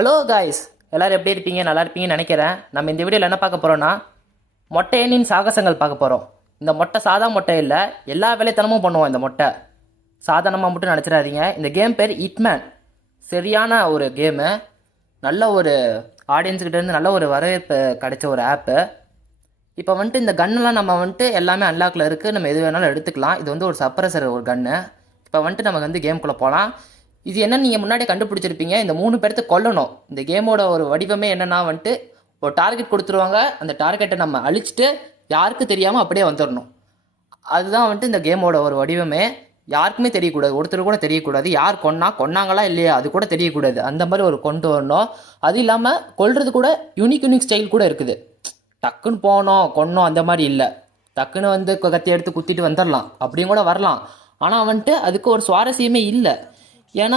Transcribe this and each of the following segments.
Hello guys, எல்லோரும் எப்படி இருப்பீங்க? நல்லா இருப்பீங்கன்னு நினைக்கிறேன். நம்ம இந்த வீடியோவில் என்ன பார்க்க போகிறோன்னா, மொட்டையனின் சாகசங்கள் பார்க்க போகிறோம். இந்த மொட்டை சாதா மொட்டை இல்லை, எல்லா வேலைத்தனமும் பண்ணுவோம். இந்த மொட்டை சாதாரணமாக மட்டும் நினச்சிடாதீங்க. இந்த கேம் பேர் ஹிட்மேன். சரியான ஒரு கேமு, நல்ல ஒரு ஆடியன்ஸுக்கிட்டேருந்து நல்ல ஒரு வரவேற்பு கிடைச்ச ஒரு ஆப்பு. இப்போ வந்துட்டு இந்த கன்னெலாம் நம்ம வந்துட்டு எல்லாமே அன்லாக்கில் இருக்குது, நம்ம எது வேணாலும் எடுத்துக்கலாம். இது வந்து ஒரு சப்ரஸர் ஒரு கன்று. இப்போ வந்துட்டு நமக்கு வந்து கேமுக்குள்ளே போகலாம். இது என்னன்னு நீங்கள் முன்னாடியே கண்டுபிடிச்சிருப்பீங்க. இந்த 3 பேர்த்து கொல்லணும். இந்த கேமோட ஒரு வடிவமே என்னென்னா வந்துட்டு ஒரு டார்கெட் கொடுத்துருவாங்க. அந்த டார்கெட்டை நம்ம அழிச்சிட்டு யாருக்கும் தெரியாமல் அப்படியே வந்துடணும். அதுதான் வந்துட்டு இந்த கேமோட ஒரு வடிவமே. யாருக்குமே தெரியக்கூடாது, ஒருத்தர் கூட தெரியக்கூடாது. யார் கொன்னாங்களா இல்லையா அது கூட தெரியக்கூடாது. அந்த மாதிரி ஒரு கொண்டு வரணும். அது இல்லாமல் கொல்றது கூட யூனிக் ஸ்டைல் கூட இருக்குது. டக்குன்னு போனோம் கொன்னோம் அந்த மாதிரி இல்லை. டக்குன்னு வந்து கத்தி எடுத்து குத்திட்டு வந்துடலாம், அப்படியும் கூட வரலாம். ஆனால் வந்துட்டு அதுக்கு ஒரு சுவாரஸ்யமே இல்லை. ஏன்னா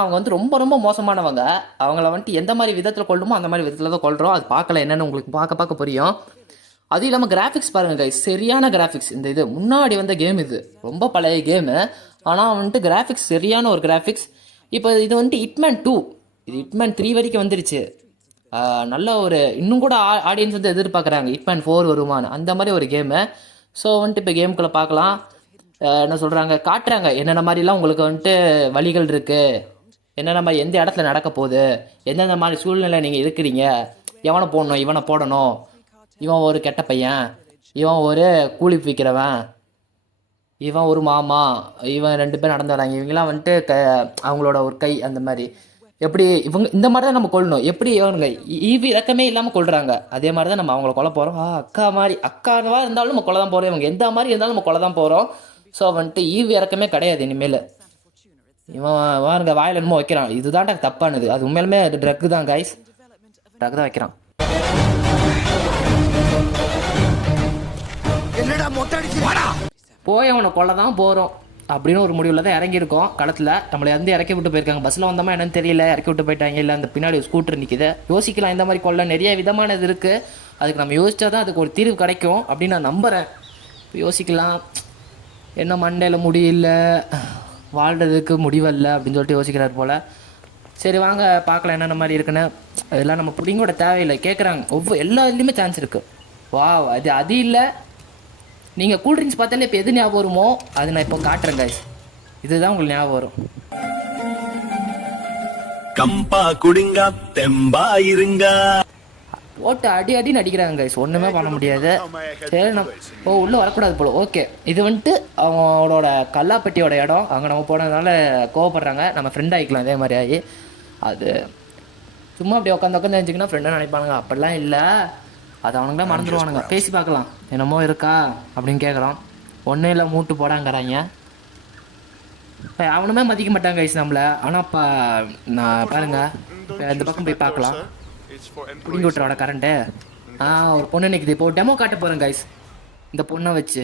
அவங்க வந்து ரொம்ப ரொம்ப மோசமானவங்க. அவங்கள வந்துட்டு எந்த மாதிரி விதத்தில் கொள்ளுமோ அந்த மாதிரி விதத்தில் தான் கொள்கிறோம். அது பார்க்கல என்னென்னு உங்களுக்கு பார்க்க புரியும். அதுவும் இல்லாமல் கிராஃபிக்ஸ் பாருங்கள் கைஸ், சரியான கிராஃபிக்ஸ். இந்த இது முன்னாடி வந்த கேம், இது ரொம்ப பழைய கேமு. ஆனால் வந்துட்டு கிராஃபிக்ஸ் சரியான ஒரு கிராஃபிக்ஸ். இப்போ இது வந்துட்டு ஹிட்மேன் 2, இது ஹிட்மேன் 3 வரைக்கும் வந்துருச்சு. நல்ல ஒரு இன்னும் கூட ஆடியன்ஸ் வந்து எதிர்பார்க்குறாங்க ஹிட்மேன் 4 வருமானு, அந்த மாதிரி ஒரு கேமு. ஸோ வந்துட்டு இப்போ கேமுக்குள்ளே பார்க்கலாம். என்ன சொல்கிறாங்க, காட்டுறாங்க என்னென்ன மாதிரிலாம் உங்களுக்கு வந்துட்டு வழிகள் இருக்குது, என்னென்ன மாதிரி எந்த இடத்துல நடக்க போகுது, எந்தெந்த மாதிரி சூழ்நிலை நீங்கள் இருக்கிறீங்க, எவனை போடணும் இவனை போடணும், இவன் ஒரு கெட்ட பையன், இவன் ஒரு கூலி விற்கிறவன், இவன் ஒரு மாமா, இவன் 2 பேர் நடந்து வராங்க, இவங்கெல்லாம் வந்துட்டு அவங்களோட ஒரு கை அந்த மாதிரி எப்படி இவங்க இந்த மாதிரி தான் நம்ம கொள்ளணும். எப்படி இவனுங்க ஈவி இறக்கமே இல்லாமல் கொள்கிறாங்க, அதே மாதிரி தான் நம்ம அவங்கள கொல்ல போகிறோம். அக்காவா இருந்தாலும் நம்ம கொலை தான் போகிறோம், இவங்க எந்த மாதிரி இருந்தாலும் நம்ம கொலை தான் போகிறோம். ஸோ வந்துட்டு ஈவு இறக்கமே கிடையாது இனிமேல். இவன் வாருங்க வாயில் என்னமோ வைக்கிறான், இதுதான்டா தப்பானது. அது உண்மையிலுமே அது ட்ரக் தான் கைஸ், ட்ரக் தான் வைக்கிறான். போய் அவனை கொல்ல தான் போகிறோம் அப்படின்னு ஒரு முடிவில் தான் இறங்கியிருக்கோம். களத்தில் நம்மளை வந்து இறக்கி விட்டு போயிருக்காங்க. பஸ்ஸில் வந்தோமா என்னன்னு தெரியல, இறக்கி விட்டு போயிட்டாங்க. இல்லை அந்த பின்னாடி ஸ்கூட்டர் நிற்கிது. யோசிக்கலாம், இந்த மாதிரி கொல்ல நிறைய விதமானது இருக்குது. அதுக்கு நம்ம யோசிச்சா தான் அதுக்கு ஒரு தீர்வு கிடைக்கும் அப்படின்னு நான் நம்புகிறேன். யோசிக்கலாம், என்ன மண்டையில் முடியல, வாழ்கிறதுக்கு முடிவல்ல அப்படின்னு சொல்லிட்டு யோசிக்கிறார் போல். சரி வாங்க பார்க்கலாம் என்னென்ன மாதிரி இருக்குன்னு. அதெல்லாம் நம்ம புடிங்கோட தேவையில்லை. கேட்குறாங்க எல்லா இதுலேயுமே சான்ஸ் இருக்குது. வா அது இல்லை. நீங்கள் கூல்ட்ரிங்க்ஸ் பார்த்தாலே இப்போ எது ஞாபகம் வருமோ அது நான் இப்போ காட்டுறேன் கைஸ். இதுதான் உங்களுக்கு ஞாபகம் வரும். கம்பா குடிங்க தெம்பா இருங்க ஓட்டு அடின்னு அடிக்கிறாங்க கைஸ், ஒன்றுமே பண்ண முடியாது. சரி நம்ம உள்ளே வரக்கூடாது போல். ஓகே, இது வந்துட்டு அவங்களோட கல்லாப்பட்டியோட இடம். அங்கே நம்ம போனதுனால கோவப்படுறாங்க. நம்ம ஃப்ரெண்ட் ஆகிக்கலாம் இதே மாதிரி ஆகி. அது சும்மா அப்படி உட்காந்து இருந்துச்சிங்கன்னா ஃப்ரெண்டாக நினைப்பானுங்க. அப்படிலாம் இல்லை, அது அவனுங்களாம் மறந்துடுவானுங்க. பேசி பார்க்கலாம், என்னமோ இருக்கா அப்படின்னு கேட்குறோம். ஒன்றும் இல்லை மூட்டு போடாங்கிறாங்க. அவனுமே மதிக்க மாட்டாங்க கைஸ் நம்மளை. ஆனால் இப்போ நான் பாருங்கள், இந்த பக்கம் போய் பார்க்கலாம். பிடிங்கி விட்டுறோட கரண்ட்டு. ஒரு பொண்ணு நிற்குது. இப்போ டெமோ காட்ட போகிறேன் கைஸ். இந்த பொண்ணை வச்சு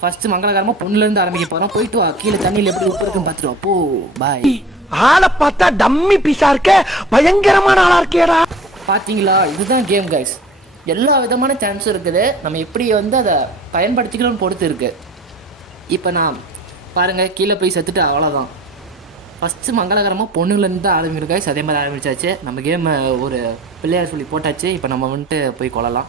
ஃபஸ்ட்டு மங்களகரமாக பொண்ணுலேருந்து ஆரம்பிக்க போகிறோம். போயிட்டு வா, கீழே தண்ணியில் எப்படி உப்பு இருக்குன்னு பார்த்துட்டு வா. போ பாய். ஆளை பார்த்தா டம்மி பீஸா இருக்க, பயங்கரமான ஆளா இருக்கேடா. பார்த்தீங்களா, இதுதான் கேம் கைஸ். எல்லா விதமான சான்ஸும் இருக்குது. நம்ம எப்படி வந்து அதை பயன்படுத்திக்கணும்னு பொறுத்து இருக்குது. இப்போ நான் பாருங்கள் கீழே போய் செத்துட்டு அவ்வளோதான். ஃபஸ்ட்டு மங்களகரமாக பொண்ணுலேருந்து தான் ஆரம்பிக்கிற கைஸ். அதே மாதிரி ஆரம்பிச்சாச்சு. நம்ம கேம் ஒரு பிள்ளையார் சொல்லி போட்டாச்சு. இப்போ நம்ம வந்துட்டு போய் கொள்ளலாம்.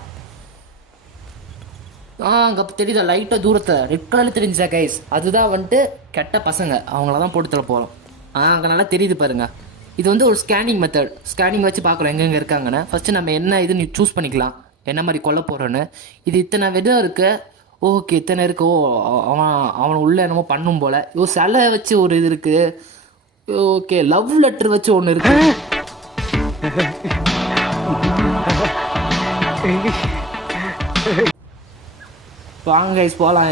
அங்கே தெரியுதா லைட்டாக தூரத்தை ரெட் கலரில் தெரிஞ்சா கைஸ், அதுதான் வந்துட்டு கெட்ட பசங்க. அவங்கள தான் போட்டு தர போகிறோம். அங்கே நல்லா தெரியுது பாருங்கள். இது வந்து ஒரு ஸ்கேனிங் மெத்தட். ஸ்கேனிங் வச்சு பார்க்குறோம் எங்கெங்கே இருக்காங்கன்னு. ஃபஸ்ட்டு நம்ம என்ன இதுன்னு சூஸ் பண்ணிக்கலாம், என்ன மாதிரி கொல்ல போகிறோன்னு. இது இத்தனை விதம் இருக்குது. ஓகே இத்தனை இருக்குது. அவனை உள்ளே என்னமோ பண்ணும் போல். சிலை வச்சு ஒரு இது இருக்குது. ஓகே லவ் லெட்டர் வச்சு ஒன்று இருக்கு. வாங்க கைஸ் போகலாம்.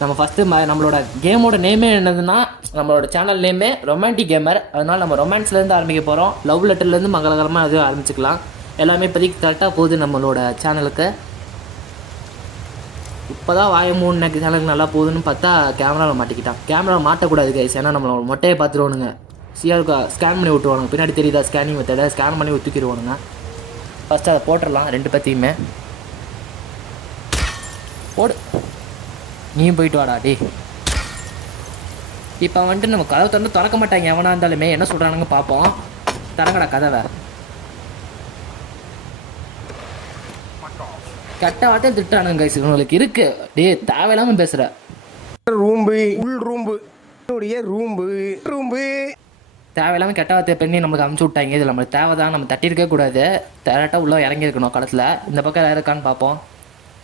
நம்ம ஃபஸ்ட்டு நம்மளோட கேமோட நேமே என்னதுன்னா, நம்மளோட சேனல் நேமே ரொமான்டிக் கேமர். அதனால் நம்ம ரொமான்ஸ்லேருந்து ஆரம்பிக்க போகிறோம். லவ் லெட்டர்லேருந்து மங்களகரமாக எதுவும் ஆரம்பிச்சுக்கலாம். எல்லாமே இப்போதைக்கு கரெக்டாக போகுது நம்மளோட சேனலுக்கு. இப்போ தான் வாய 3 சேனலுக்கு நல்லா போகுதுன்னு பார்த்தா கேமராவில் மாட்டிக்கிட்டான். கேமராவில் மாட்டக்கூடாது கைஸ், ஏன்னா நம்மளோட மொட்டையை பார்த்துருவானுங்க. சிஆருக்கு ஸ்கேன் பண்ணி விட்டுருவானுங்க. பின்னாடி தெரியுதா ஸ்கேனிங் மெத்தடை, ஸ்கேன் பண்ணி தூக்கிடுவானுங்க. ஃபஸ்ட்டு அதை போட்டுடலாம் 2 பேர்த்தையுமே. போடு, நீயும் போயிட்டு வாடா டி. இப்போ வந்துட்டு நம்ம கதவை திறக்க மாட்டாங்க எவனா இருந்தாலுமே. என்ன சொல்கிறானுங்க பார்ப்போம். தரங்கடா கதவை. கெட்ட வார்த்தையும் திட்டானுங்க கைஸ் இவங்களுக்கு இருக்கு. தேவையில்லாமல் பேசுகிற ரூம்பு உள் ரூம்பு ரூம்பு தேவையில்லாமல் கெட்ட வார்த்தை பண்ணி நம்மளுக்கு அமுச்சு விட்டாங்க. இது நம்மளுக்கு தேவைதான். நம்ம தட்டியிருக்க கூடாது. டேரெக்டாக உள்ளே இறங்கியிருக்கணும் களத்தில். இந்த பக்கம் யார் இருக்கான்னு பார்ப்போம்.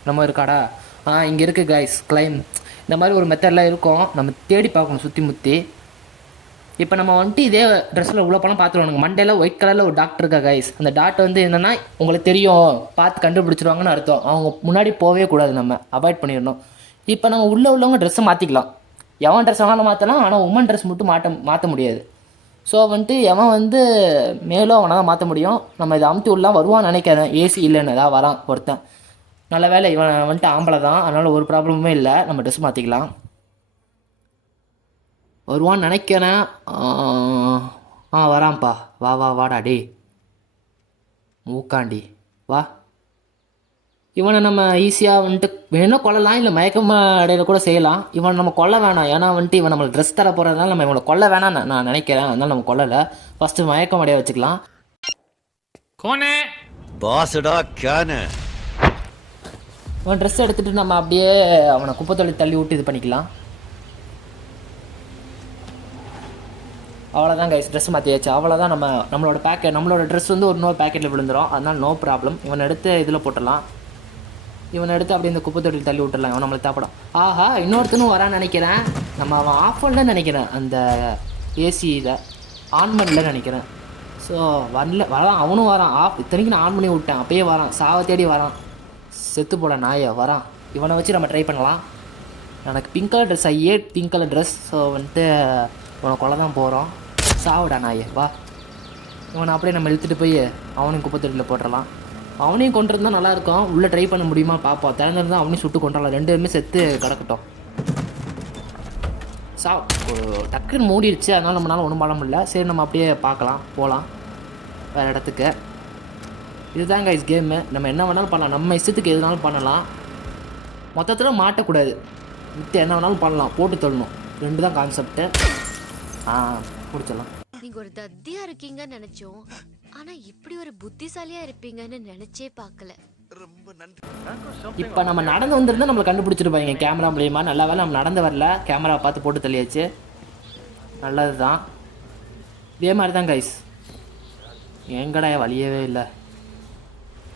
நம்ம இருக்காடா? இங்கே இருக்குது கைஸ் கிளைம். இந்த மாதிரி ஒரு மெத்தட்லாம் இருக்கும். நம்ம தேடி பார்க்கணும் சுற்றி முற்றி. இப்போ நம்ம வந்துட்டு இதே ட்ரெஸ்ஸில் உள்ள போனால் பார்த்துருவானுங்க. மண்டேல ஒயிட் கலரில் ஒரு டாக்டர் இருக்கா கைஸ். அந்த டாக்டர் வந்து என்னென்னா உங்களுக்கு தெரியும் பார்த்து கண்டுபிடிச்சிருவாங்கன்னு அர்த்தம். அவங்க முன்னாடி போகவே கூடாது. நம்ம அவாய்ட் பண்ணிடணும். இப்போ நம்ம உள்ளவங்க ட்ரெஸ்ஸை மாற்றிக்கலாம். எவன் ட்ரெஸ் வேணாலும் மாற்றலாம். ஆனால் உமன் ட்ரெஸ் மட்டும் மாற்ற முடியாது. ஸோ வந்துட்டு எவன் வந்து மேலும் அவனை தான் மாற்ற முடியும். நம்ம இதை அமுத்தி உள்ளலாம் வருவான்னு நினைக்கிறேன். ஏசி இல்லைன்னு ஏதாவது வரான் ஒருத்தன். நல்ல வேலை இவன் வந்துட்டு ஆம்பளை தான். அதனால் ஒரு ப்ராப்ளமுமே இல்லை. நம்ம ட்ரெஸ் மாற்றிக்கலாம். வருவான்னு நினைக்கிறேன். வரான்ப்பா. வாடா டே மூக்காண்டி வா. இவனை நம்ம ஈஸியாக வந்துட்டு வேணும் கொல்லலாம். இல்லை மயக்கமா இடையில கூட செய்யலாம். இவனை நம்ம கொல்ல வேணாம். ஏன்னா வந்துட்டு இவன் நம்மளுக்கு ட்ரெஸ் தர போகிறதுனால நம்ம இவனை கொல்ல வேணாம் நான் நினைக்கிறேன். அதனால நம்ம கொல்லலை. ஃபஸ்ட்டு மயக்கம் அடைய வச்சுக்கலாம். பாசடா கேன இவன் ட்ரெஸ் எடுத்துகிட்டு நம்ம அப்படியே அவனை குப்பை தள்ளி விட்டு இது பண்ணிக்கலாம். அவ்வளோதான் கைஸ். ட்ரெஸ் மாற்றியாச்சு. அவ்வளோதான். நம்மளோட ட்ரெஸ் வந்து ஒரு இன்னொரு பேக்கெட்டில் விழுந்துடும். அதனால் நோ ப்ராப்ளம். இவனை எடுத்து இதில் போட்டுடலாம். இவனை எடுத்து அப்படியே இந்த குப்பை தொட்டில் தள்ளி விட்டுடலாம். இவன் நம்மளுக்கு தேப்படும். இன்னொருத்தனும் வரான்னு நினைக்கிறேன். அவன் ஆஃப் பண்ணலன்னு நினைக்கிறேன். அந்த ஏசி இதை ஆன் பண்ணலன்னு நினைக்கிறேன். ஸோ வரான். அவனும் வரான். இத்தனைக்கு நான் ஆன் பண்ணி விட்டேன். அப்பயே வரான். சாவை தேடி வரான். செத்து போட நாயை வரான். இவனை வச்சு நம்ம ட்ரை பண்ணலாம். எனக்கு pink colour dress. Pink colour dress. So வந்துட்டு இவனை கொலை தான் போகிறோம். சாவுடா நாயே வா. இவனை அப்படியே நம்ம இழுத்துட்டு போய் அவனையும் குப்பை தொட்டியில் போட்டுடலாம். அவனையும் கொண்டிருந்தா நல்லாயிருக்கும். உள்ளே ட்ரை பண்ண முடியுமா பார்ப்போம். திறந்திருந்தால் அவனையும் சுட்டு கொண்டுடலாம். ரெண்டு பேருமே செத்து கிடக்கட்டும். டக்குன்னு மூடிடுச்சு. அதனால் நம்மளால் ஒன்றும் பண்ண முடியல. சரி நம்ம அப்படியே பார்க்கலாம். போகலாம் வேறு இடத்துக்கு. இதுதான் கைஸ் கேமு. நம்ம என்ன வேணாலும் பண்ணலாம். நம்ம இஷ்டத்துக்கு எதுனாலும் பண்ணலாம். மொத்தத்தில் மாட்டக்கூடாது. விட்டு என்ன வேணாலும் பண்ணலாம். போட்டு தள்ளணும். ரெண்டு தான் கான்செப்ட்டு. பிடிச்சலாம். நீங்க ஒரு தத்தியா இருக்கீங்கன்னு நினைச்சோம். ஆனா இப்படி ஒரு புத்திசாலியா இருப்பீங்கன்னு நினைச்சே பார்க்கல. இப்போ நம்ம நடந்து வந்திருந்தா நம்மளை கண்டுபிடிச்சிருப்பாங்க கேமரா மூலியமா. நல்ல வேலை நம்ம நடந்து வரல. கேமரா பார்த்து போட்டு தள்ளியாச்சு. நல்லது தான். இதே மாதிரி தான் கைஸ். எங்கடா வழியவே இல்லை.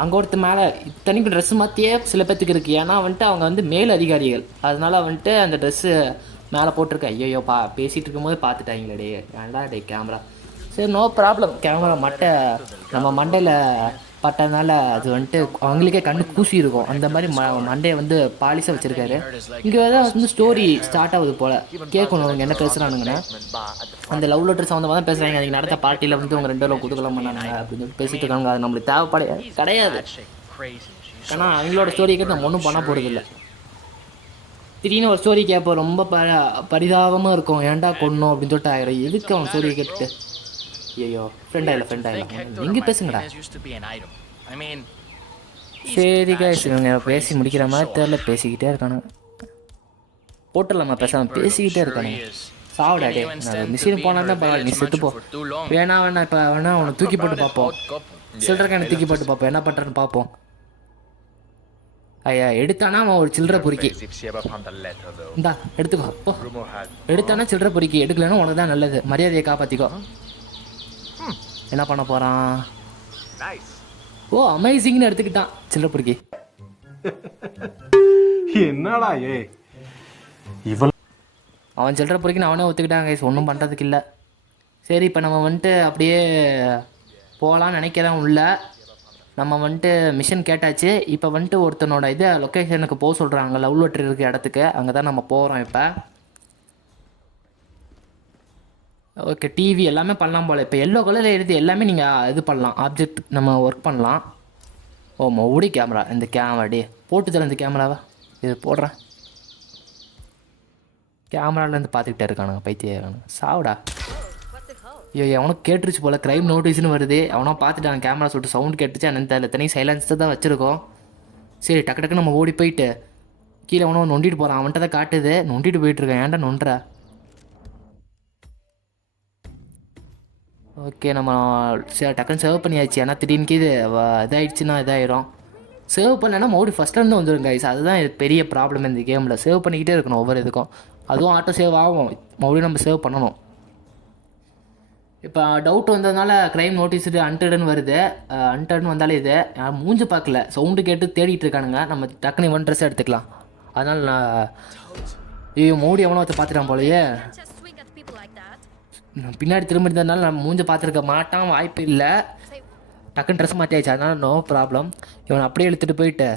அங்கே ஒருத்தர் மேலே இத்தனைக்கும் ட்ரெஸ்ஸு மாற்றியே சில பேர்த்துக்கு இருக்குது. ஏன்னா வந்துட்டு அவங்க வந்து மேல் அதிகாரிகள். அதனால வந்துட்டு அந்த ட்ரெஸ்ஸு மேலே போட்டிருக்க. ஐயோ பேசிகிட்டு இருக்கும்போது பார்த்துட்டாங்களே. ஏன்டா கேமரா. சரி நோ ப்ராப்ளம். கேமரா நம்ம மண்டையில் பட்டதுனால அது வந்துட்டு அவங்களுக்கே கண்ணு கூசி இருக்கும். அந்த மாதிரி மண்டையை வந்து பாலிஷாக வச்சுருக்காரு. இங்கே தான் வந்து ஸ்டோரி ஸ்டார்ட் ஆகுது போல். கேட்கணும் அவங்க என்ன பேசுகிறானுங்கன்னு. அந்த லவ் லெட்டர் சம்மந்தமாக தான் பேசுகிறாங்க. அதுக்கு நடந்த பார்ட்டியில் வந்து அவங்க 2 பேரும் குதுகலம் பண்ணாங்க அப்படின்னு சொல்லி பேசிட்டு இருக்காங்க. அது நம்மளுக்கு தேவைப்பட கிடையாது. ஏன்னா அவங்களோட ஸ்டோரியை கேட்டு நம்ம ஒன்றும் பண்ண போகிறதில்ல. திடீர்னு ஒரு ஸ்டோரி கேட்போம். ரொம்ப பரிதாபமாக இருக்கும். ஏன்டா கொன்னோம் அப்படின்னு சொல்லிட்டு ஆயிடும். எதுக்கு அவன் ஸ்டோரியை கேட்டு ஐயோ ஃப்ரெண்ட் ஆயிடலாம். நீங்கள் பேசுங்கடா. சரி கைஸ் இவங்க பேசி முடிக்கிற மாதிரி தெரியல. பேசிக்கிட்டே இருக்கானுங்க. போட்டுடலாமா பேசாமல்? பேசிக்கிட்டே இருக்கானுங்க. சாவுடாடே. நான் மிஷின் போனால் தான் பரவாயில்ல. நீ செத்துப்போ. வேணா இப்போ வேணா அவனை தூக்கி போட்டு பார்ப்போம். சில்லறக்கான தூக்கி போட்டு பார்ப்போம். என்ன பண்ணுறேன்னு பார்ப்போம். எடுத்தானா அவன் ஒரு சில்லறை பொறுக்கி. இந்தா எடுத்துக்கோ. அப்போ எடுத்தானா சில்லறை பொறுக்கி. எடுக்கலன்னா உனக்கு தான் நல்லது. மரியாதையை காப்பாற்றிக்கோ. என்ன பண்ண போகிறான்? அமேசிங்னு எடுத்துக்கிட்டான் சில்லறை பொறுக்கி. என்னடா அவன் சில்லறை பொறுக்கின்னு அவனே ஒத்துக்கிட்டாங்க. ஒன்றும் பண்ணுறதுக்கு இல்லை. சரி இப்போ நம்ம வந்துட்டு அப்படியே போகலான்னு நினைக்கிறேன். உள்ள நம்ம வந்துட்டு மிஷன் கேட்டாச்சு. இப்போ வந்துட்டு ஒருத்தனோட லொக்கேஷனுக்கு போக சொல்கிறாங்க. லவ் லெட்டர் இருக்க இடத்துக்கு. அங்கே தான் நம்ம போகிறோம் இப்போ. ஓகே டிவி எல்லாமே பண்ணலாம் போல். இப்போ எல்லோ கலரில் எடுத்து எல்லாமே நீங்கள் இது பண்ணலாம். ஆப்ஜெக்ட் நம்ம ஒர்க் பண்ணலாம். மவுடி கேமரா. இந்த கேமராடி போட்டு தரேன். இந்த கேமராவை இது போடுறேன். கேமராலேருந்து பார்த்துக்கிட்டே இருக்கானுங்க. பைத்தியானுங்க. சாவுடா. ஐயோ அவனுக்கு கேட்டுருச்சு போல். க்ரைம் நோட்டீஸ்னு வருது. அவனா பார்த்துட்டான். கேமரா சொல்லிட்டு சவுண்ட் கேட்டுச்சு. என்னன்னு தெரியல. தனி சைலன்ஸ் தான் வச்சுருக்கோம். சரி டக்கு நம்ம ஓடி போயிட்டு கீழே அவனை நொண்டிட்டு போகிறான். அவன்கிட்ட தான் காட்டுது. நொண்டிட்டு போயிட்டுருக்கான். ஏன்டா நொண்டுற? ஓகே நம்ம டக்குன்னு சேவ் பண்ணியாச்சு. ஏன்னா திடீர்னு இது இதாகிடுச்சுன்னா இதாயிரும். சேவ் பண்ணலைன்னா மறுபடியும் ஃபஸ்ட்லேருந்து வந்துடும் கைஸ். அதுதான் பெரிய ப்ராப்ளம் இந்த கேமில். சேவ் பண்ணிக்கிட்டே இருக்கணும் ஒவ்வொரு இதுக்கும். அதுவும் ஆட்டோ சேவ் ஆகும், மறுபடியும் நம்ம சேவ் பண்ணணும். இப்போ டவுட் வந்ததுனால க்ரைம் நோட்டீஸ் அன்டர்டுன்னு வருது. அன்டர்டுன்னு வந்தாலே இது மூஞ்சி பார்க்கல, சவுண்டு கேட்டு தேடிட்டு இருக்கானுங்க. நம்ம டக்குன்னு இவன் ட்ரெஸ் எடுத்துக்கலாம். அதனால் நான் மோடி எவனோ ஒருத்த பார்த்துட்டான் போலயே. பின்னாடி திரும்ப இருந்ததுனால நம்ம மூஞ்சி பார்த்துருக்க மாட்டான், வாய்ப்பு இல்லை. டக்குன்னு ட்ரெஸ் மாற்றியாச்சு, அதனால் நோ ப்ராப்ளம். இவன் அப்படியே இழுத்துட்டு போயிட்டு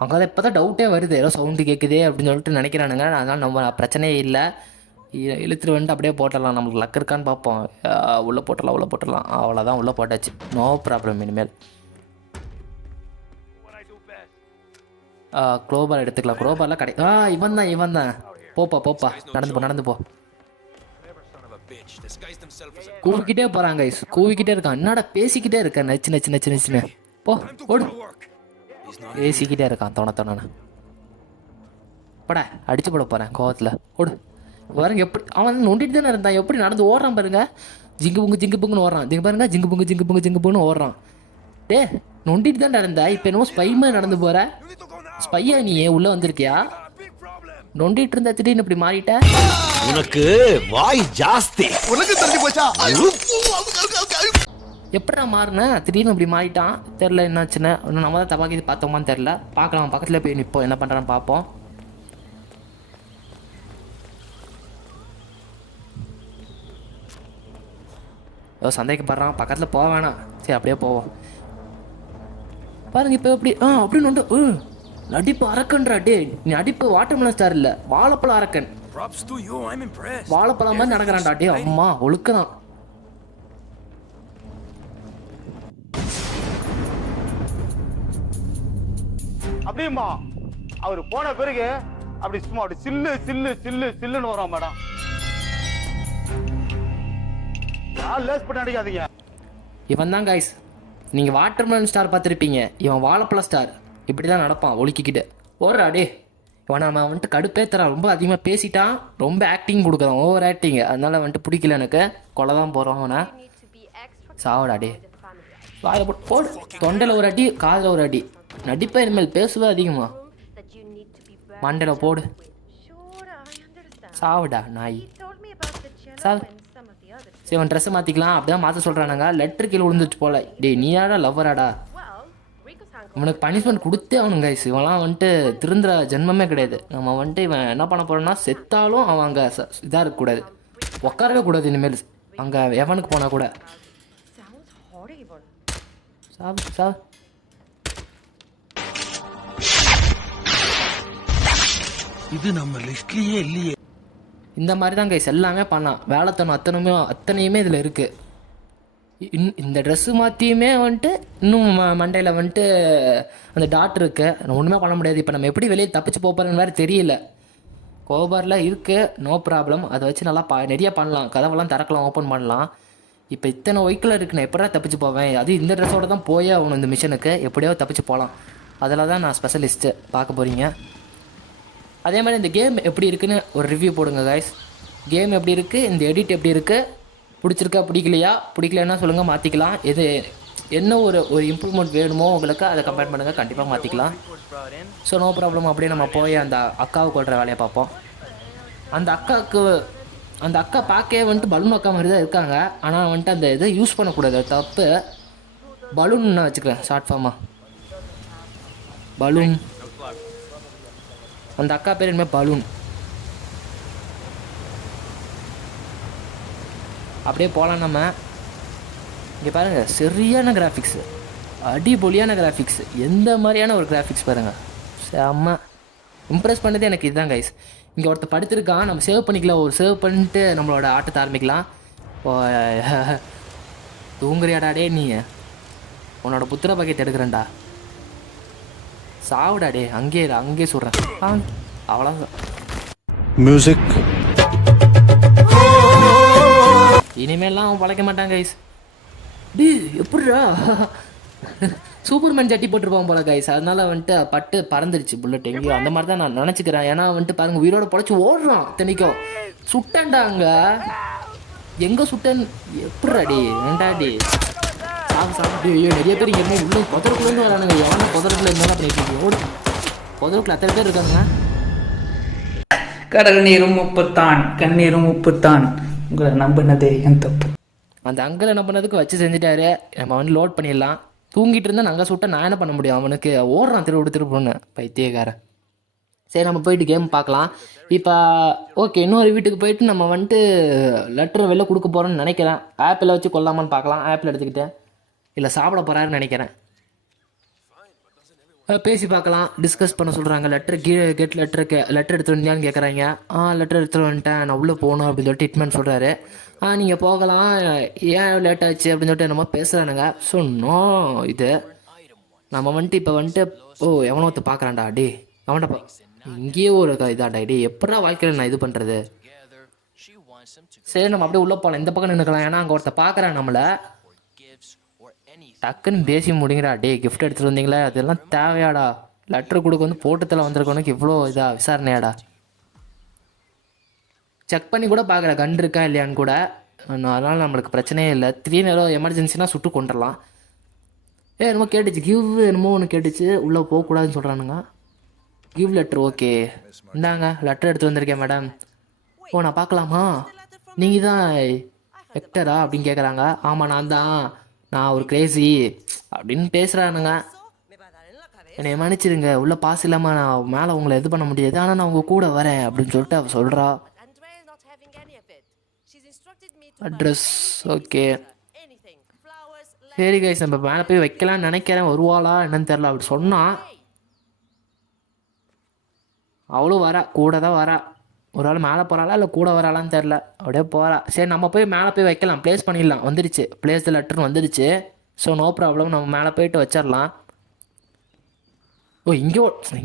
அங்கே தான் இப்போ தான் டவுட்டே வருது, ஏதோ சவுண்டு கேட்குதே அப்படின்னு சொல்லிட்டு நினைக்கிறானுங்க. அதனால் நம்ம பிரச்சனையே இல்லை, இழுத்துட்டு வந்துட்டு அப்படியே போட்டுடலாம். நம்மளுக்கு லக் இருக்கான்னு பார்ப்போம். உள்ளே போட்டுடலாம். அவ்வளோதான், உள்ளே போட்டாச்சு, நோ ப்ராப்ளம். இனிமேல் க்ளோபால் எடுத்துக்கலாம். க்ளோபாலாம் இவன் தான் போப்பா நடந்து போ. கூவிக்கிட்டே போகிறாங்க, கூவிக்கிட்டே இருக்கான். என்னடா பேசிக்கிட்டே இருக்கேன், நச்சுன்னு போ ஓடு. பேசிக்கிட்டே இருக்கான் தோண படா, அடிச்சு போட போகிறேன் கோவத்தில். ஓடு பாருங்க, எப்படி அவன் நொண்டிட்டு தானே இருந்தான், எப்படி நடந்து ஓடுறான் பாருங்க. ஜிங்கு புங்குன்னு ஓடுறான். பாருங்க, ஜிங்கு புங்குன்னு ஓடுறான். டே நொண்டிட்டு தான் நடந்தா, இப்போ என்னமோ ஸ்பைமா நடந்து போகிற. ஸ்பையா நீ உள்ளே வந்திருக்கியா? நொண்டிட்டு இருந்தா திடீர்னு இப்படி மாறிட்ட. உனக்கு வாய் ஜாஸ்தி. உனக்கு தெரிஞ்சு போச்சா? எப்படா மாறின திடீர்னு இப்படி மாறிட்டான், தெரில என்னாச்சுன்னு. இன்னும் நம்ம தான் தப்பாக்கி பார்த்தோமான்னு தெரில. பார்க்கலாம், பக்கத்தில் போய் நிற்போம், என்ன பண்ணுறான்னு பார்ப்போம். சந்தேகப்படுறான், பக்கத்தில் போக வேணாம். சரி அப்படியே போவோம். பாருங்க இப்போ எப்படி அப்படின்னு வந்து நடிப்பு அரக்கன்றா. டே நீ நடிப்பு வாட்டர்மெலன் ஸ்டார் இல்லை, வாழைப்பழம் அரக்கன். வாழைப்பழம் மாதிரி நடக்கிறான்டா. டே அம்மா ஒழுக்கலாம். அப்படியுமா அவர் போன பிறகு அப்படி சும்மா அப்படி சில்லுன்னு வரும் மேடம். அடிக்காதீங்க. இவன் தான் கைஸ், நீங்கள் வாட்டர்மெலன் ஸ்டார் பார்த்துருப்பீங்க, இவன் வாழைப்பழ ஸ்டார். இப்படி தான் நடப்பான் ஒழுக்கிக்கிட்டு. ஓடுறா டே. இவன் நம்ம வந்துட்டு கடுப்பேத்துறான், ரொம்ப அதிகமாக பேசிட்டான், ரொம்ப ஆக்டிங் கொடுக்குறான், ஓவர் ஆக்டிங். அதனால வந்துட்டு பிடிக்கல எனக்கு, கொலை தான் போகிறோம் அவனை. சாவடா டே. வாயை போடு. தொண்டையில் ஒரு அடி, காதில் ஒரு அடி. நடிப்பை இனிமேல் பேசுவே அதிகமா. மண்டையில் போடு. சாவுடா நாய், சாவு. சரி அவன் ட்ரெஸ்ஸை மாற்றிக்கலாம். அப்படிதான் மாற்ற சொல்கிறானுங்க. லெட்டர் கீழே விழுந்துச்சு போல. டேய் நீ யாரா லவ்வராடா? இவனுக்கு பனிஷ்மெண்ட் கொடுத்தே அவனுங்க கைஸ். இவன்லாம் வந்துட்டு திருந்துற ஜென்மமே கிடையாது. நம்ம வந்துட்டு இவன் என்ன பண்ண போகிறோன்னா, செத்தாலும் அவன் அங்கே இதாக இருக்கக்கூடாது, உட்காரவே கூடாது இனிமேல். அங்கே எவனுக்கு போனால் கூட சாவு. இது நம்ம லிஸ்ட்லயே இல்லையே. இந்த மாதிரி தான் கைஸ் எல்லாமே பண்ணான். வேலைத்தனம் அத்தனையுமே இதில் இருக்குது. இந்த ட்ரெஸ்ஸு மாற்றியுமே வந்துட்டு இன்னும் மண்டையில் வந்துட்டு அந்த டாக்டர் இருக்கு. ஒன்றுமே பண்ண முடியாது. இப்போ நம்ம எப்படி வெளியே தப்பிச்சு போகிறோன்னு வேறு தெரியல. கோபாரில் இருக்குது, நோ ப்ராப்ளம். அதை வச்சு நல்லா நிறைய பண்ணலாம், கதவெல்லாம் திறக்கலாம், ஓப்பன் பண்ணலாம். இப்போ இத்தனை ஒய்க்கில் இருக்கு, நான் எப்படா தப்பிச்சு போவேன்? அது இந்த ட்ரெஸ்ஸோடு தான் போயே ஆகணும் இந்த மிஷனுக்கு. எப்படியோ தப்பிச்சு போகலாம். அதில் தான் நான் ஸ்பெஷலிஸ்ட்டு பார்க்க போகிறீங்க. அதே மாதிரி இந்த கேம் எப்படி இருக்குன்னு ஒரு ரிவ்யூ போடுங்க கைஸ். கேம் எப்படி இருக்குது, இந்த எடிட் எப்படி இருக்குது, பிடிச்சிருக்கா பிடிக்கலைன்னா சொல்லுங்கள், மாற்றிக்கலாம். எது என்ன ஒரு இம்ப்ரூவ்மெண்ட் வேணுமோ உங்களுக்கு அதை கம்பேர் பண்ணுங்கள், கண்டிப்பாக மாற்றிக்கலாம். So no problem. அப்படியே நம்ம போய் அந்த அக்காவை கொள்கிற வேலையை பார்ப்போம். அந்த அக்கா பார்க்கவே வந்துட்டு பலூன் அக்கா மாதிரி தான் இருக்காங்க. ஆனால் வந்துட்டு அந்த இதை யூஸ் பண்ணக்கூடாது, தப்பு. பலூன் நான் வச்சுக்கிறேன் ஷார்ட் ஃபார்மாக, பலூன். அந்த அக்கா பேர் இனிமேல் பலூன். அப்படியே போகலாம் நம்ம. இங்கே பாருங்கள், சரியான கிராஃபிக்ஸு, அடிபொலியான கிராஃபிக்ஸ். எந்த மாதிரியான ஒரு கிராஃபிக்ஸ் பாருங்கள், செம்ம இம்ப்ரெஸ் பண்ணது எனக்கு இதுதான் கைஸ். இங்கே ஒருத்தர் படுத்திருக்கான், நம்ம சேவ் பண்ணிக்கலாம். ஒரு சேவ் பண்ணிட்டு நம்மளோட ஆட்டத்தை ஆரம்பிக்கலாம். தூங்குறியாடாடே நீ? உன்னோட புத்திர பாக்கெட் எடுக்கிறேன்டா. சாவுடாடே, அங்கேயே சொல்கிறேன். அவ்வளோதான். மியூசிக். இனிமேலாம் அவன் பழைக்க மாட்டான் கைஸ். டி எப்படிரா சூப்பர்மேன் ஜட்டி போட்டிருப்பான் போல கைஸ். அதனால வந்துட்டு பட்டு பறந்துருச்சு புல்லட் எங்கேயோ. அந்த மாதிரி தான் நான் நினச்சிக்கிறேன். ஏன்னா வந்துட்டு பாருங்கள், உயிரோட பொழைச்சி ஓடுறான். இத்தனைக்கும் சுட்டான்டா அங்கே. எங்கே சுட்டேன்னு எப்படிடாடி ஏண்டாடி சாப்பிட்டு ஐயோ நிறைய பேர் இங்கே உள்ள புதருக்குள்ளேருந்து வரானுங்க. எவனா புதருக்குள்ள இருந்தாலும் பண்ணிட்டு இருக்கீங்க ஓடு. புதருக்குள்ள அத்தனை பேர் இருக்காங்க. கடல் நீரும் உப்புத்தான், கண்ணீரும் உப்புத்தான். உங்களை நம்பினதே என் தப்பு. அந்த அங்கிள் என்ன பண்ணதுக்கு வச்சு செஞ்சுட்டாரு. நம்ம வந்து லோட் பண்ணிடலாம். தூங்கிட்டு இருந்தால் நாங்கள் சுட்ட நான் என்ன பண்ண முடியும்? அவனுக்கு ஓடுறான் திருப்பண்ணு பைத்தியக்காரன். சரி நம்ம போயிட்டு கேம் பார்க்கலாம். இப்போ ஓகே இன்னொரு வீட்டுக்கு போயிட்டு நம்ம வந்துட்டு லெட்டர் வெளில கொடுக்க போகிறோன்னு நினைக்கிறேன். ஆப்பில் வச்சு கொல்லாமான்னு பார்க்கலாம். ஆப்பில் எடுத்துக்கிட்டேன் இல்லை சாப்பிட போகிறாருன்னு நினைக்கிறேன். பேசி பார்க்கலாம். டிஸ்கஸ் பண்ண சொல்கிறாங்க. லெட்டர் கெட் லெட்டருக்கு லெட்டர் எடுத்துகிட்டு வந்தியான்னு கேட்குறாங்க. லெட்டர் எடுத்துகிட்டு வந்துட்டேன், நான் உள்ளே போகணும் அப்படின்னு சொல்லிட்டு ட்ரீட்மெண்ட் சொல்கிறாரு. நீங்கள் போகலாம், ஏன் லேட் ஆச்சு அப்படின்னு சொல்லிட்டு என்னமோ பேசுகிறானுங்க. சொன்னோம் இது நம்ம வந்துட்டு இப்போ வந்துட்டு எவனோ ஒருத்த பார்க்குறான்டா டே அவன்டா இங்கேயே ஒரு இதாண்டா டே எப்படா வாழ்க்கையில் நான் இது பண்ணுறது. சரி நம்ம அப்படியே உள்ளே போகலாம். இந்த பக்கம் நின்றுக்கலாம். ஏன்னா அங்கே ஒருத்த பார்க்குறேன் நம்மளை. டக்குன்னு பேசி முடிங்கடா டே. கிஃப்ட் எடுத்துகிட்டு வந்தீங்களா? அதெல்லாம் தேவையாடா? லெட்டர் கொடுக்க வந்து போட்டத்தில் வந்திருக்கவனுக்கு இவ்வளோ விசாரணையாடா? செக் பண்ணி கூட பார்க்குற கன் இருக்கா இல்லையான்னு கூட. அதனால் நம்மளுக்கு பிரச்சனையே இல்லை. திடீர்னு எமர்ஜென்சினா சுட்டு கொண்டுடலாம். என்னமோ கேட்டுச்சு கிவ் என்னமோ ஒன்று கேட்டுச்சு. உள்ளே போகக்கூடாதுன்னு சொல்கிறானுங்க. கிவ் லெட்டர் ஓகே இந்தாங்க லெட்டர் எடுத்து வந்திருக்கேன் மேடம். நான் பார்க்கலாமா? நீங்கள் தான் ஹெக்டரா அப்படின்னு கேட்குறாங்க. ஆமாம் நான் ஒரு கிரேசி அப்படின்னு பேசுகிறானுங்க. என்னை மன்னிச்சிடுங்க, உள்ள பாஸ் இல்லாமல் நான் மேலே உங்களை இது பண்ண முடியாது, ஆனால் நான் உங்கள் கூட வரேன் அப்படின்னு சொல்லிட்டு அவள் சொல்கிறா. அட்ரஸ் ஓகே சரி கைஸ் நம்ம மேலே போய் வைக்கலான்னு நினைக்கிறேன். வருவாளா என்னன்னு தெரில. அப்படி சொன்னால் அவளும் வரா, கூட தான் வரா. ஒரு ஆள் மேலே போகிறாளா இல்லை கூட வராளான்னு தெரில. அப்படியே போகிறா. சரி நம்ம போய் மேலே போய் வைக்கலாம். ப்ளேஸ் பண்ணிடலாம். வந்துடுச்சு ப்ளேஸ் லெட்டர்னு வந்துடுச்சு. So no problem. நம்ம மேலே போயிட்டு வச்சிடலாம்.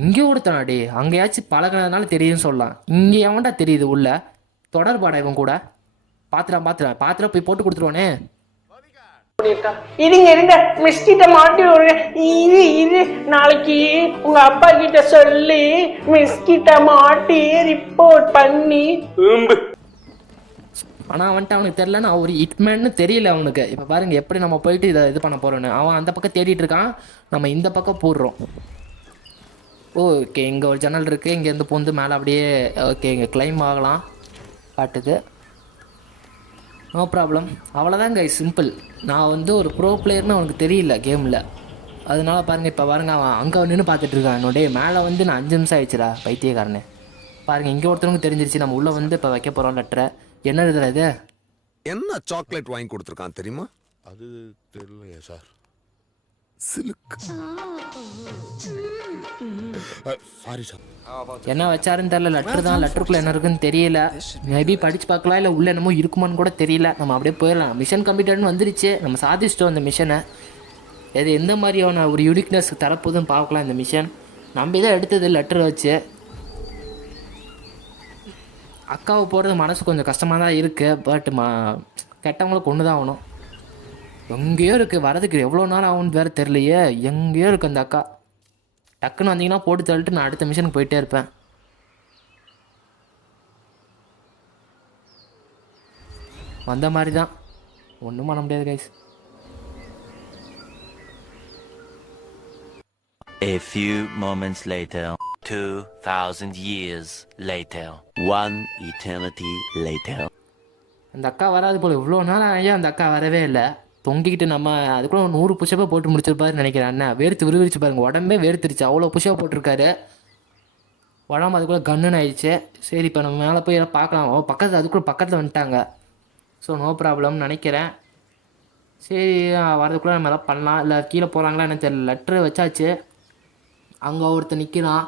இங்கே ஓடுத்தானாடி. அங்கேயாச்சும் பழகினதுனால தெரியுதுன்னு சொல்லலாம். இங்கே எவன்டா தெரியுது உள்ள தொடர்பாடா இவன் கூட. பாத்திரம் போய் போட்டு கொடுத்துருவானே. இருங்க மிஸ்கிட்ட மாட்டி விடுங்க. இது நாளைக்கு உங்க அப்பா கிட்ட சொல்லி மிஸ்கிட்ட மாட்டி ரிப்போர்ட் பண்ணி. ஆனால் அவனுக்கு தெரிலன்னு அவர் இட்மேன்னு தெரியல அவனுக்கு. இப்போ பாருங்க எப்படி நம்ம போயிட்டு இதை இது பண்ண போகிறோன்னு. அவன் அந்த பக்கம் தேடிட்டு இருக்கான், நம்ம இந்த பக்கம் போடுறோம். ஓகே இங்கே ஒரு ஜன்னல் இருக்குது. இங்கேருந்து பூந்து மேலே அப்படியே ஓகே இங்கே கிளைம் ஆகலாம் காட்டுது. No problem. அவ்வளோதான் கைஸ் சிம்பிள். நான் வந்து ஒரு ப்ரோ பிளேயர்னு அவனுக்கு தெரியல கேமில். அதனால பாருங்கள் இப்போ பாருங்கள் அவன் அங்கே நின்று பார்த்துட்டு இருக்கான். என்னோடய மேலே வந்து நான் 5 நிமிஷம் ஆயிடுச்சுடா பைத்தியக்காரனே. பாருங்கள் இங்கே ஒருத்தவங்க தெரிஞ்சிருச்சு. நம்ம உள்ளே வந்து இப்போ வைக்க போகிறோம் லெட்டரை. என்ன எழுதுற இது? என்ன சாக்லேட் வாங்கி கொடுத்துருக்கான் தெரியுமா? அது தெரியலையே சார். சிலுக்கு சாரி சார். என்ன வச்சாருன்னு தெரியல. லெட்டர் தான். லெட்டருக்குள்ளே என்ன இருக்குன்னு தெரியல. மேபி படித்து பார்க்கலாம், இல்லை உள்ளே என்னமோ இருக்குமான்னு கூட தெரியல. நம்ம அப்படியே போயிடலாம். மிஷன் கம்ப்ளீட்டட்னு வந்துருச்சு. நம்ம சாதிச்சிட்டோம் அந்த மிஷனை. இது எந்த மாதிரியான ஒரு யூனிக்னஸ் தரப்போதுன்னு பார்க்கலாம் இந்த மிஷன். நம்ம இதை எடுத்தது லெட்டர் வச்சு. அக்காவை போகிறது மனசு கொஞ்சம் கஷ்டமாக தான் இருக்குது. பட் கெட்டவங்களை கொண்டு தான் ஆகணும். எங்கேயோ இருக்குது, வரதுக்கு எவ்வளோ நாள் ஆகும்னு வேறு தெரியலையே. எங்கேயோ இருக்குது அந்த அக்கா. டக்குன்னு வந்தீங்கன்னா போட்டு தள்ளிட்டு நான் அடுத்த மிஷனுக்கு போயிட்டே இருப்பேன். வந்த மாதிரி தான், ஒன்றும் பண்ண முடியாது guys. A few moments later, 2000 years later, one eternity later. அந்த அக்கா வராது போல். இவ்வளோ நாள் ஐயா அந்த அக்கா வரவே இல்லை. தொங்கிக்கிட்டு நம்ம அதுக்குள்ள 100 புஷப்பை போட்டு முடிச்சிருப்பாருன்னு நினைக்கிறேன். அண்ணன் வேர்த்து விறுவிரிச்சு பாருங்க, உடம்பே வேர்த்துருச்சு. அவ்வளோ புஷப்பை போட்டிருக்காரு. உடம்பு அதுக்குள்ளே கன்னுன்னு ஆயிடுச்சு. சரி இப்போ நம்ம மேலே போய் பார்க்கலாம். பக்கத்தில் வந்துட்டாங்க. ஸோ நோ ப்ராப்ளம்னு நினைக்கிறேன். சரி வரதுக்குள்ளே நம்ம எல்லாம் பண்ணலாம். இல்லை கீழே போகிறாங்களா என்ன தெரியல. லெட்ரு வச்சாச்சு. அங்கே ஒருத்தர் நிற்கிறான்.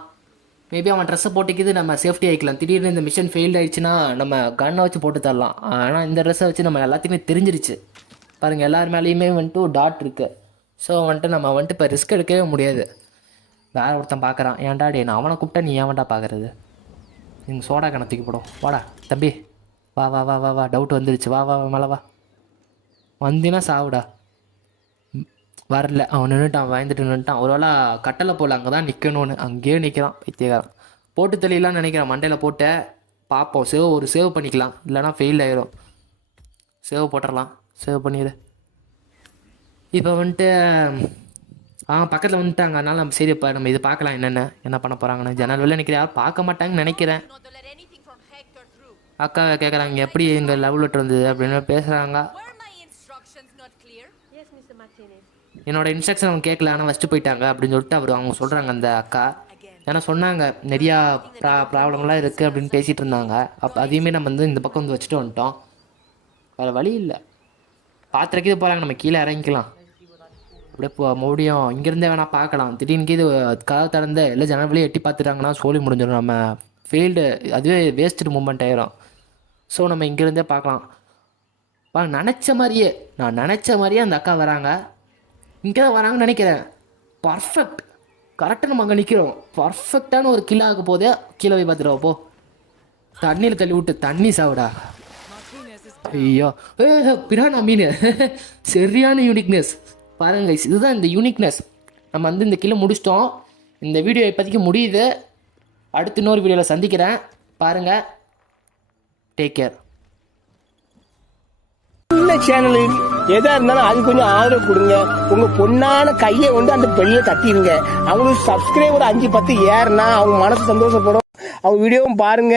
மேபி அவன் ட்ரெஸ்ஸை போட்டுக்கிது நம்ம சேஃப்டி ஆகிக்கலாம். திடீர்னு இந்த மிஷன் ஃபெயில்ட் ஆகிடுச்சுன்னா நம்ம கன்னை வச்சு போட்டு தரலாம். ஆனால் இந்த ட்ரெஸ்ஸை வச்சு நம்ம எல்லாத்துக்குமே தெரிஞ்சிருச்சு. பாருங்கள் எல்லார் மேலேயுமே வந்துட்டு ஒரு டாட் இருக்குது. ஸோ வந்துட்டு நம்ம வந்துட்டு இப்போ ரிஸ்க் எடுக்கவே முடியாது. வேறு ஒருத்தன் பார்க்குறான். ஏன்டா டே நான் அவனை கூப்பிட்டா நீ ஏன்டா பார்க்குறது? நீங்கள் சோடா கணத்துக்கு போடும். வாடா தம்பி வா வா வா வா வா டவுட் வந்துடுச்சு. வா வா மேலே வா. வந்தினா சாவுடா. வரல. அவன் நின்றுட்டான், பயந்துட்டு நின்றுட்டான். ஒரு வேளை கட்டளை போல் அங்கே தான் நிற்கணும்னு அங்கேயே நிற்கிறான் பைத்தியக்காரன். போட்டு தெளியலான்னு நினைக்கிறேன். மண்டையில் போட்டு பார்ப்போம். சேவ் பண்ணிக்கலாம், இல்லைனா ஃபெயில் ஆயிரும். சேவ் போட்டுடலாம். சேவ் பண்ணிடு. இப்போ வந்துட்டு பக்கத்தில் வந்துட்டாங்க. அதனால நம்ம சரி இப்போ நம்ம இது பார்க்கலாம் என்ன பண்ண போகிறாங்கன்னு. ஜன்னல் வெளில நிற்கிற யாரும் பார்க்க மாட்டாங்கன்னு நினைக்கிறேன். அக்கா கேட்குறாங்க எப்படி எங்கள் லவ் லெட்டர் வந்தது அப்படின்னு பேசுகிறாங்க. என்னோட இன்ஸ்ட்ரக்ஷன் அவங்க கேட்கல, ஆனால் வச்சுட்டு போயிட்டாங்க அப்படின்னு சொல்லிட்டு அவங்க சொல்கிறாங்க அந்த அக்கா. ஏன்னா சொன்னாங்க நிறையா ப்ராப்ளம்லாம் இருக்குது அப்படின்னு பேசிகிட்டு இருந்தாங்க. அப்போ அதையுமே நம்ம வந்து இந்த பக்கம் வந்து வச்சுட்டு வந்துட்டோம். வேறு வழி இல்லை. பாத்திரக்கீது போகிறாங்க, நம்ம கீழே இறங்கிக்கலாம். அப்படியே மறுபடியும் இங்கேருந்தே வேணால் பார்க்கலாம். திடீர்னு இது கதை திறந்த எல்லா ஜன்னல் வழியே எட்டி பார்த்துட்டாங்கன்னா சொல்லி முடிஞ்சிடும். நம்ம ஃபீல்டு அதுவே வேஸ்ட்டு மூமெண்ட் ஆயிரும். ஸோ நம்ம இங்கேருந்தே பார்க்கலாம். நான் நினச்ச மாதிரியே அந்த அக்கா வராங்க. இங்கே தான் வராங்கன்னு நினைக்கிறேன். பர்ஃபெக்ட், கரெக்டாக நம்ம அங்கே நிற்கிறோம். பர்ஃபெக்டான ஒரு கிலோ ஆக போதே. கீழே போய் பார்த்துருவோம். போ, தண்ணியில் தள்ளி விட்டு தண்ணி சாவிடா. ஐயோ பிரானா மீன். சரியான யூனிக்னஸ் பாருங்க. இதுதான் இந்த யூனிக்னஸ். நம்ம வந்து இந்த கிலோ முடிச்சிட்டோம். இந்த வீடியோ இப்போதைக்கு முடியுது. அடுத்து இன்னொரு வீடியோவில் சந்திக்கிறேன். பாருங்கள். Take care. இந்த சேனலு எதா இருந்தாலும் அது கொஞ்சம் ஆதரவு கொடுங்க. உங்க பொண்ணான கையை கொண்டு அந்த பெல்ல தட்டிடுங்க. அவங்களுக்கு சப்ஸ்கிரைபர் 5-10 ஏறுனா அவங்க மனசு சந்தோஷப்படும். அவங்க வீடியோவும் பாருங்க,